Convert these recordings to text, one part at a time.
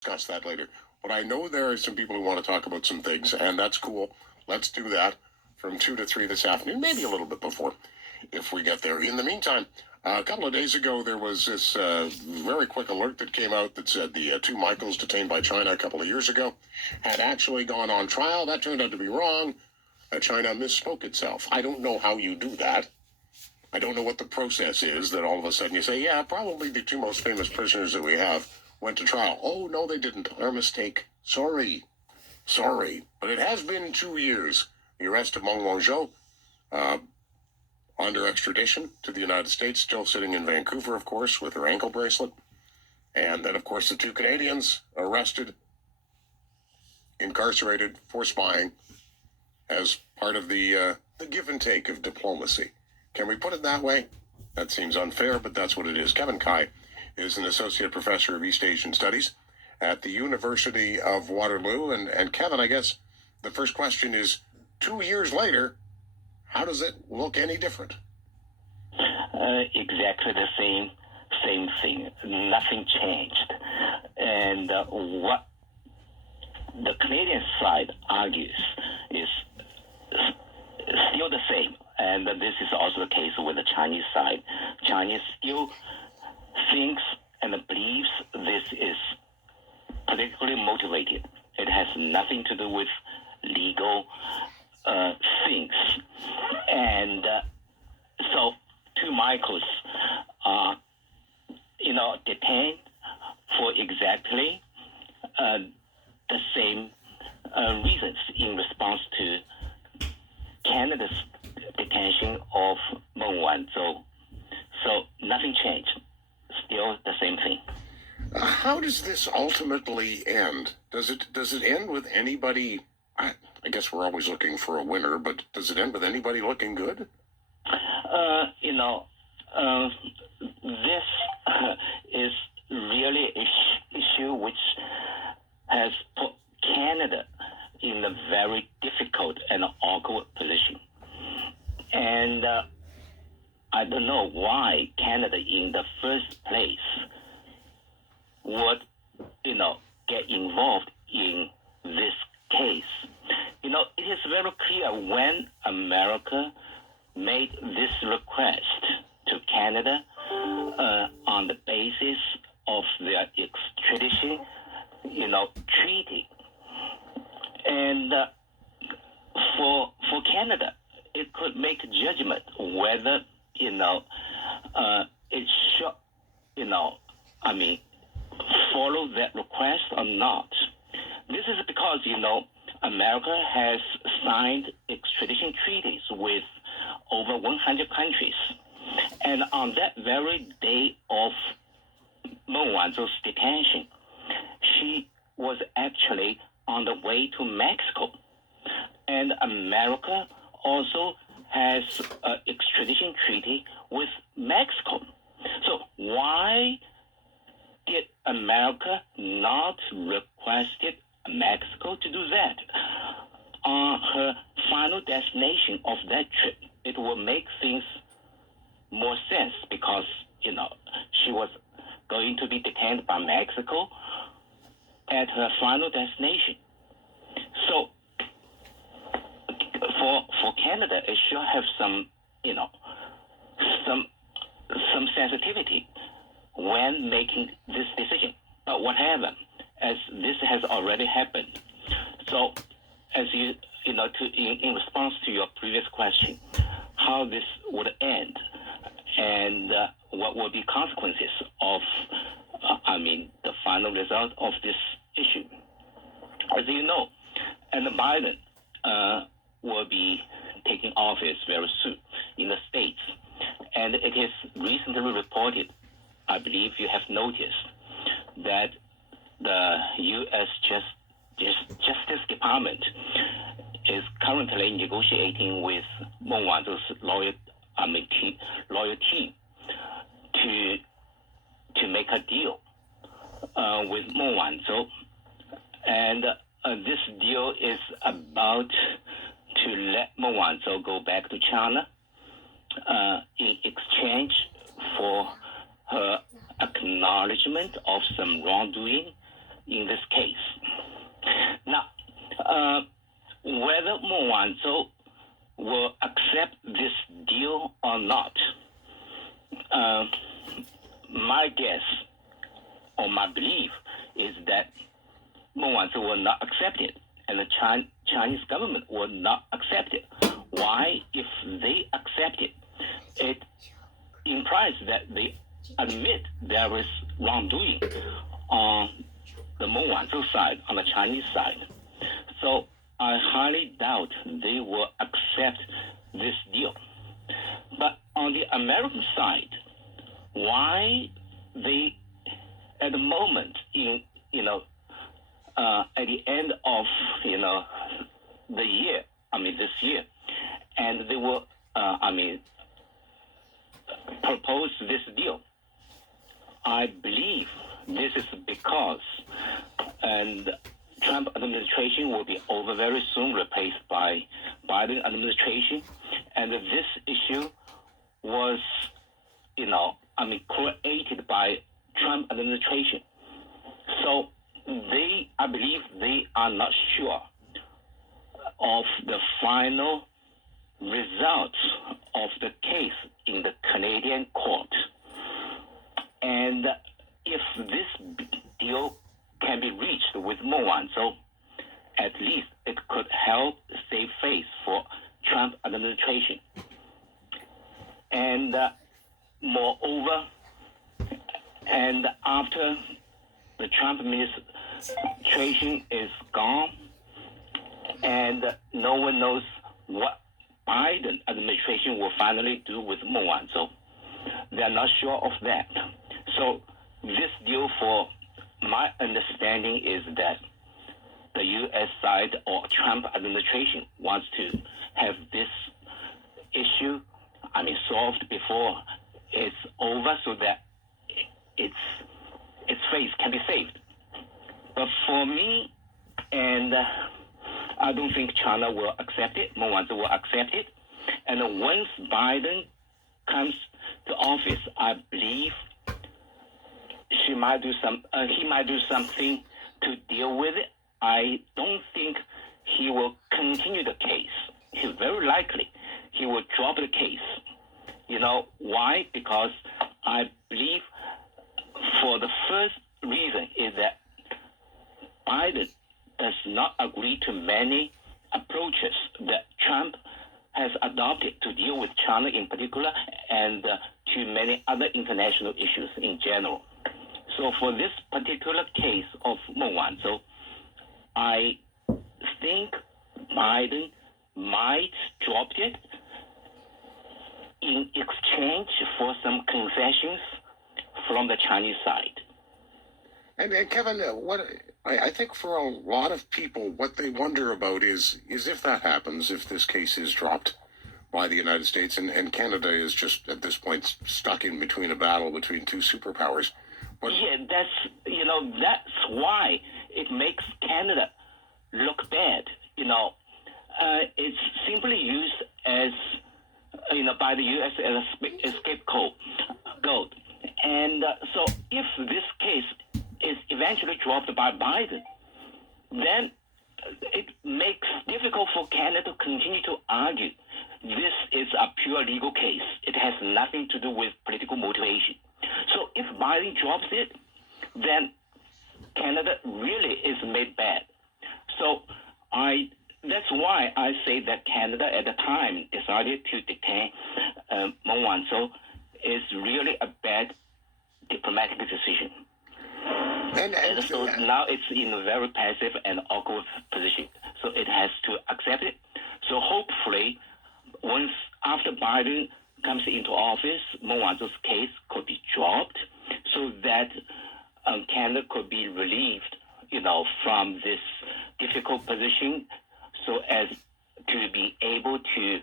discuss that later. But I know there are some people who want to talk about some things, and that's cool. Let's do that from 2 to 3 this afternoon, maybe a little bit before, if we get there. In the meantime, a couple of days ago, there was this very quick alert that came out that said the two Michaels detained by China a couple of years ago had actually gone on trial. That turned out to be wrong. China misspoke itself. I don't know how you do that. I don't know what the process is that all of a sudden you say, yeah, probably the two most famous prisoners that we have went to trial. Oh, no, they didn't. Our mistake. Sorry. But it has been 2 years. The arrest of Meng Wanzhou, under extradition to the United States, still sitting in Vancouver, of course, with her ankle bracelet. And then, of course, the two Canadians arrested, incarcerated for spying as part of the give and take of diplomacy. Can we put it that way? That seems unfair, but that's what it is. Kevin Kai is an associate professor of East Asian Studies at the University of Waterloo. And Kevin, I guess the first question is, 2 years later, how does it look any different? Exactly the same thing. Nothing changed. And what the Canadian side argues is still the same. And this is also the case with the Chinese side. Chinese still thinks and believes this is politically motivated. It has nothing to do with legal things. And so two Michaels are, detained for exactly the same reasons in response to Canada's detention of Meng Wanzhou. So nothing changed. Still the same thing. How does this ultimately end? Does it end with anybody? I guess we're always looking for a winner, but does it end with anybody looking good? This is really an issue which has put Canada in a very difficult and awkward position. And I don't know why Canada in the first place would, get involved in this case. It is very clear when America made this request to Canada on the basis of their extradition, treaty. And for Canada, it could make a judgment whether, it should, follow that request or not. This is because, America has signed extradition treaties with over 100 countries. And on that very day of Meng Wanzhou's detention, she was actually on the way to Mexico. And America also has an extradition treaty with Mexico. So why did America not requested Mexico to do that? On her final destination of that trip, it will make things more sense because, she was going to be detained by Mexico at her final destination. So for Canada, it should have some sensitivity when making this decision. But what happened, as this has already happened. So as in response to your previous question, how this would end and what will be consequences of, the final result of this issue. As you know, and Biden will be taking office very soon in the States. And it is recently reported, I believe you have noticed, that the U.S. Justice Department currently negotiating with Meng Wanzhou's lawyer team to make a deal with Meng Wanzhou, and this deal is about to let Meng Wanzhou go back to China in exchange for her acknowledgement of some wrongdoing in this case. Now, whether Mo Wanzhou will accept this deal or not, my guess or my belief is that Mo Wanzhou will not accept it, and the Chinese government will not accept it. Why? If they accept it, it implies that they admit there is wrongdoing on the Mo Wanzhou side, on the Chinese side. So I highly doubt they will accept this deal. But on the American side, why they, at the moment, at the end of the year, this year, and they will, propose this deal. I believe this is because, and Trump administration will be over very soon, replaced by Biden administration, and this issue was, created by Trump administration. So I believe they are not sure of the final results of the case in the Canadian court. And if this deal can be reached with Mo Wanzhou, at least it could help save face for Trump administration. And moreover, and after the Trump administration is gone, and no one knows what Biden administration will finally do with Mo Wanzhou. They're not sure of that. So this deal, for my understanding, is that the U.S. side or Trump administration wants to have this issue, solved before it's over, so that its face can be saved. But for me, and I don't think China will accept it, Mo Wanzhou will accept it, and once Biden comes to office, I believe he might do something to deal with it. I don't think he will continue the case. He's very likely he will drop the case. Why? Because I believe, for the first reason, is that Biden does not agree to many approaches that Trump has adopted to deal with China in particular, and to many other international issues in general. So for this particular case of Mo Wanzhou, I think Biden might drop it in exchange for some concessions from the Chinese side. And Kevin, I think for a lot of people, what they wonder about is if that happens, if this case is dropped by the United States, and Canada is just at this point stuck in between a battle between two superpowers. But yeah, that's why it makes Canada look bad. It's simply used as by the U.S. as a scapegoat. And so if this case is eventually dropped by Biden, then it makes difficult for Canada to continue to argue this is a pure legal case. It has nothing to do with political motivation. So if Biden drops it, then Canada really is made bad. So that's why I say that Canada at the time decided to detain Mo Wanzhou is really a bad diplomatic decision. And so now it's in a very passive and awkward position. So it has to accept it. So hopefully, once after Biden comes into office, Mo Wanzhou's case could be dropped, so that Canada could be relieved, from this difficult position, so as to be able to,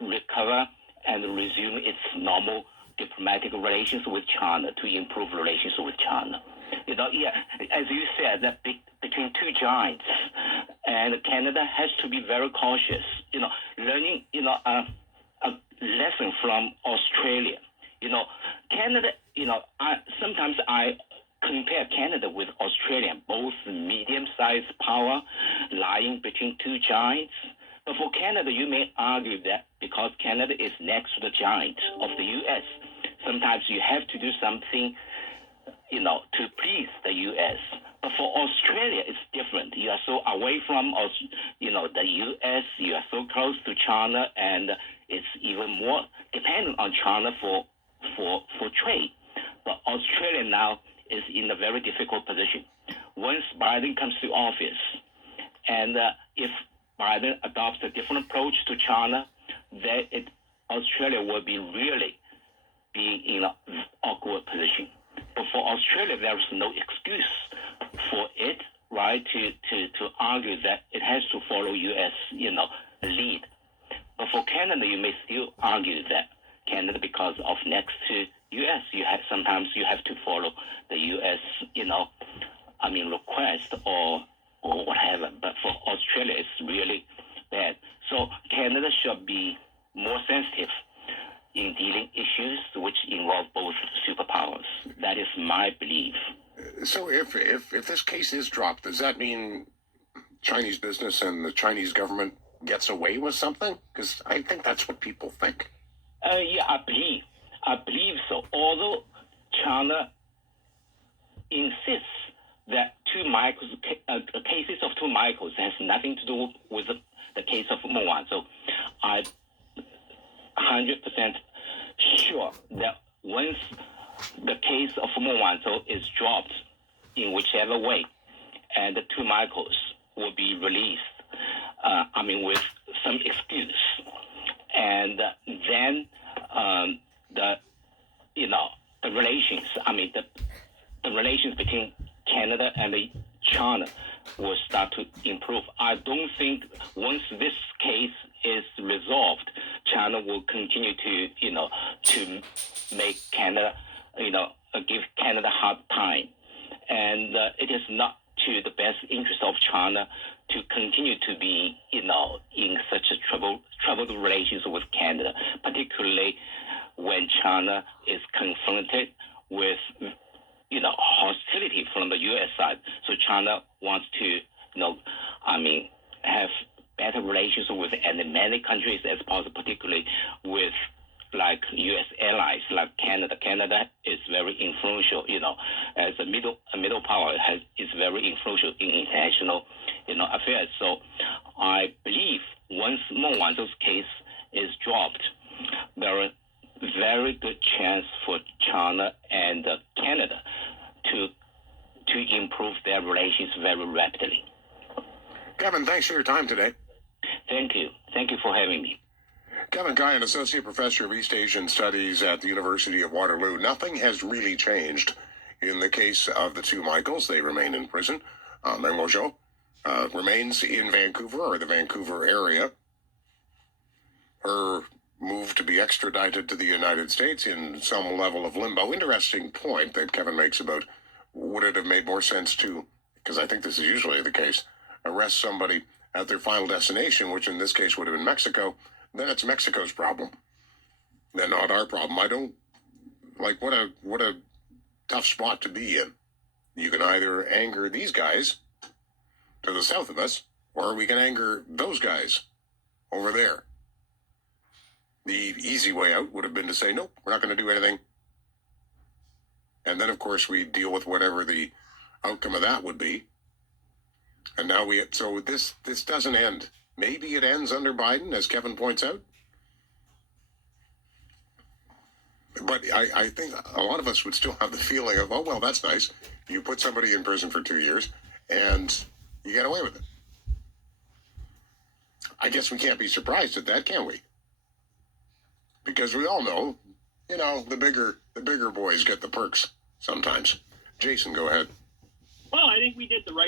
recover and resume its normal diplomatic relations with China, to improve relations with China. As you said, that between two giants, and Canada has to be very cautious. Learning, a lesson from Australia. Canada. Sometimes I compare Canada with Australia, both medium-sized power lying between two giants. But for Canada, you may argue that because Canada is next to the giant of the U.S., sometimes you have to do something, to please the U.S. But for Australia, it's different. You are so away from, the U.S. You are so close to China, and it's even more dependent on China for trade. But Australia now is in a very difficult position. Once Biden comes to office, and if Biden adopts a different approach to China, then Australia will be in an awkward position. But for Australia, there is no excuse for it, right, to argue that it has to follow U.S., lead. But for Canada, you may still argue that Canada, because of next to U.S., sometimes you have to follow the U.S., request or whatever. But for Australia, it's really bad. So Canada should be more sensitive in dealing issues which involve both superpowers. That is my belief. So if this case is dropped, does that mean Chinese business and the Chinese government gets away with something? Because I think that's what people think. Yeah, I believe so. Although China insists that cases of two Michaels has nothing to do with the case of Meng Wanzhou. I'm 100% sure that once the case of Meng Wanzhou is dropped in whichever way, and the two Michaels will be released, with some excuse, and then the relations, the relations between Canada and China will start to improve. I don't think once this case is resolved, China will continue to make Canada, give Canada a hard time. And it is not to the best interest of China to continue to be, in such a troubled relations with Canada, particularly when China is confronted with, hostility from the U.S. side. So China wants to, have better relations with as many countries as possible, particularly with like U.S. allies like Canada. Canada is very influential, as a middle power is very influential in international, affairs. So I believe once Meng Wanzhou's case is dropped, there is very good chance for China and Canada to improve their relations very rapidly. Kevin, thanks for your time today. Thank you. Thank you for having me. Kevin Guy, an associate professor of East Asian Studies at the University of Waterloo. Nothing has really changed in the case of the two Michaels. They remain in prison. Meng Wanzhou remains in Vancouver or the Vancouver area. Her move to be extradited to the United States in some level of limbo. Interesting point that Kevin makes about would it have made more sense to, because I think this is usually the case, arrest somebody at their final destination, which in this case would have been Mexico. Then it's Mexico's problem. Then not our problem. I don't like what a tough spot to be in. You can either anger these guys to the south of us, or we can anger those guys over there. The easy way out would have been to say, nope, we're not going to do anything. And then, of course, we deal with whatever the outcome of that would be. And now so this doesn't end. Maybe it ends under Biden, as Kevin points out. But I think a lot of us would still have the feeling of, oh, well, that's nice. You put somebody in prison for 2 years, and you get away with it. I guess we can't be surprised at that, can we? Because we all know, the bigger boys get the perks sometimes. Jason, go ahead. Well, I think we did the right